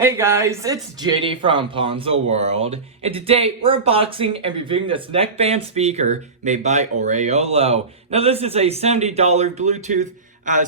Hey guys, it's JD from Ponzo World, and today we're unboxing and reviewing this neckband speaker made by Oraolo. Now this is a $70 Bluetooth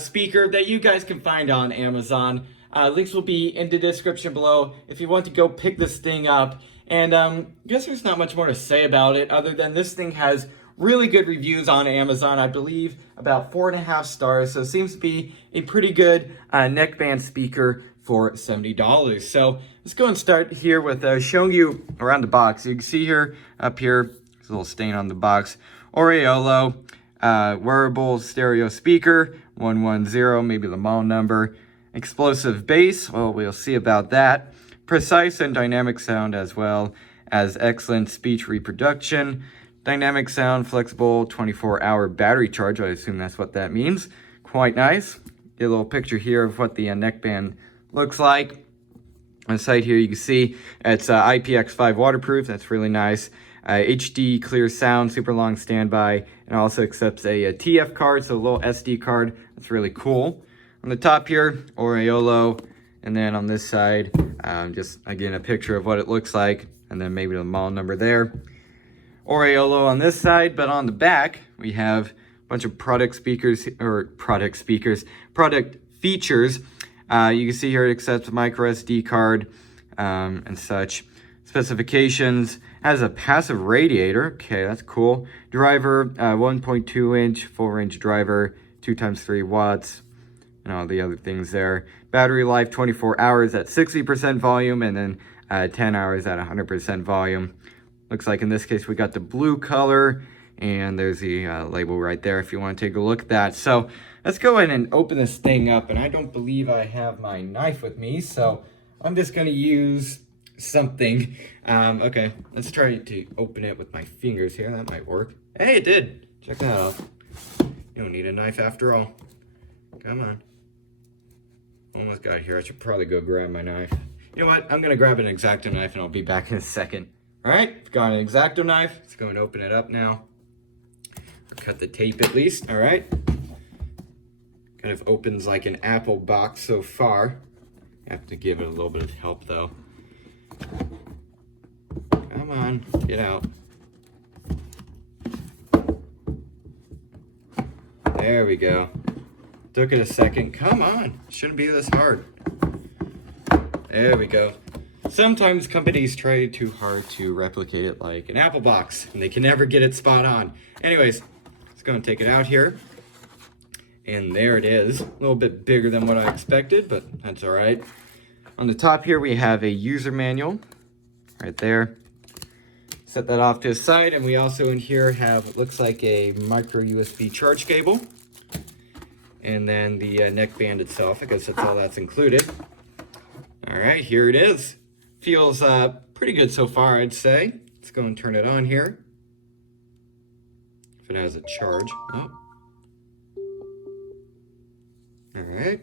speaker that you guys can find on Amazon. Links will be in the description below if you want to go pick this thing up. And I guess there's not much more to say about it other than this thing has really good reviews on Amazon. I believe about 4.5 stars, so it seems to be a pretty good neckband speaker for $70. So let's go and start here with showing you around the box. You can see here, up here, there's a little stain on the box. Oraolo Wearable stereo speaker, 110, maybe the model number. Explosive bass, well, we'll see about that. Precise and dynamic sound, as well as excellent speech reproduction. Dynamic sound, flexible 24-hour battery charge. I assume that's what that means. Quite nice. Get a little picture here of what the neckband looks like. On the side here, you can see it's IPX5 waterproof. That's really nice. HD clear sound, super long standby, and also accepts a TF card, so a little SD card. That's really cool. On the top here, Oraolo, and then on this side, just again a picture of what it looks like, and then maybe the model number there. Oraolo on this side, but on the back we have a bunch of product features. You can see here it accepts a micro SD card and such. Specifications: has a passive radiator. Okay, that's cool. Driver, 1.2 inch full range driver, 2x3 watts, and all the other things there. Battery life 24 hours at 60% volume, and then 10 hours at 100% volume. Looks like in this case we got the blue color, and there's the label right there if you want to take a look at that. So let's go ahead and open this thing up, and I don't believe I have my knife with me, so I'm just going to use something. Okay, let's try to open it with my fingers here. That might work. Hey, it did. Check that out. You don't need a knife after all. Come on. Almost got it here. I should probably go grab my knife. You know what? I'm going to grab an X-Acto knife, and I'll be back in a second. All right, got an X-Acto knife. Let's go and open it up now. Cut the tape at least. All right. Kind of opens like an Apple box so far. Have to give it a little bit of help though. Come on, get out. There we go. Took it a second. Come on, shouldn't be this hard. There we go. Sometimes companies try too hard to replicate it like an Apple box, and they can never get it spot on. Anyways, let's go and take it out here. And there it is. A little bit bigger than what I expected, but that's all right. On the top here, we have a user manual right there. Set that off to the side, and we also in here have what looks like a micro USB charge cable. And then the neckband itself. I guess that's all that's included. All right, here it is. Feels pretty good so far, I'd say. Let's go and turn it on here. If it has a charge. Oh. All right.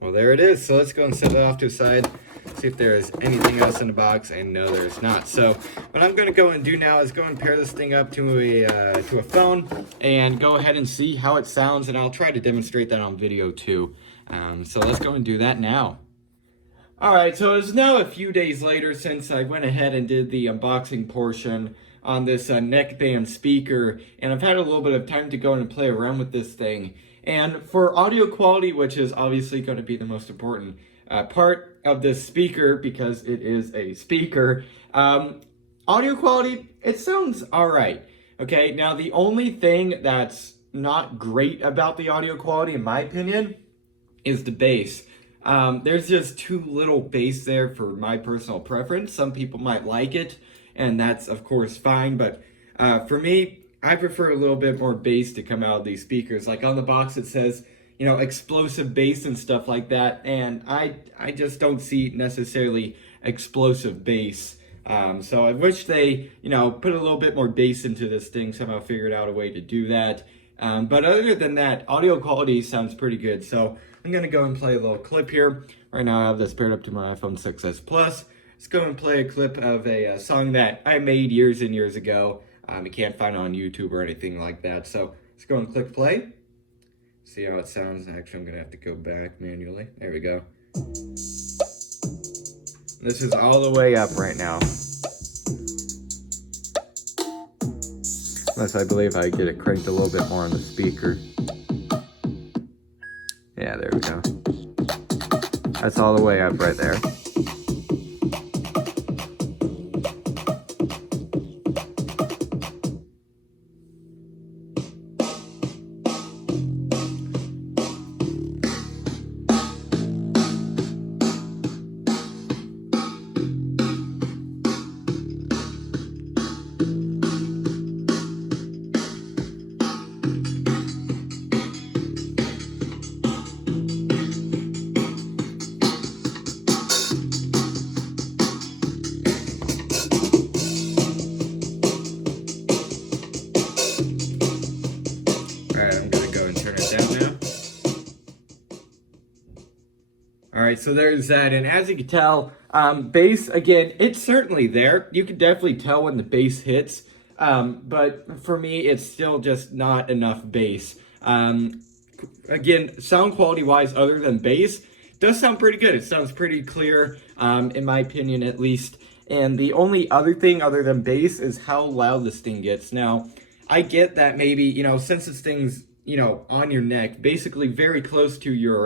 Well, there it is. So let's go and set it off to the side. See if there's anything else in the box. And no, there's not. So what I'm going to go and do now is go and pair this thing up to a phone and go ahead and see how it sounds. And I'll try to demonstrate that on video too. So let's go and do that now. Alright, so it's now a few days later since I went ahead and did the unboxing portion on this neckband speaker, and I've had a little bit of time to go and play around with this thing. And for audio quality, which is obviously going to be the most important part of this speaker because it is a speaker, audio quality, it sounds alright. Okay, now the only thing that's not great about the audio quality, in my opinion, is the bass. There's just too little bass there for my personal preference. Some people might like it, and that's of course fine, but for me, I prefer a little bit more bass to come out of these speakers. Like on the box it says, you know, explosive bass and stuff like that, and I just don't see necessarily explosive bass. So I wish they, you know, put a little bit more bass into this thing, somehow figured out a way to do that. But other than that, audio quality sounds pretty good. So I'm going to go and play a little clip here. Right now I have this paired up to my iPhone 6s Plus. Let's go and play a clip of a song that I made years and years ago. You can't find it on YouTube or anything like that. So let's go and click play. See how it sounds. Actually, I'm going to have to go back manually. There we go. This is all the way up right now. Unless I believe I get it cranked a little bit more on the speaker. Yeah, there we go. That's all the way up right there. Alright, so there's that, and as you can tell, bass, again, it's certainly there. You can definitely tell when the bass hits, but for me, it's still just not enough bass. Again, sound quality-wise, other than bass, does sound pretty good. It sounds pretty clear, in my opinion at least. And the only other thing other than bass is how loud this thing gets. Now, I get that maybe, since this thing's, on your neck, basically very close to your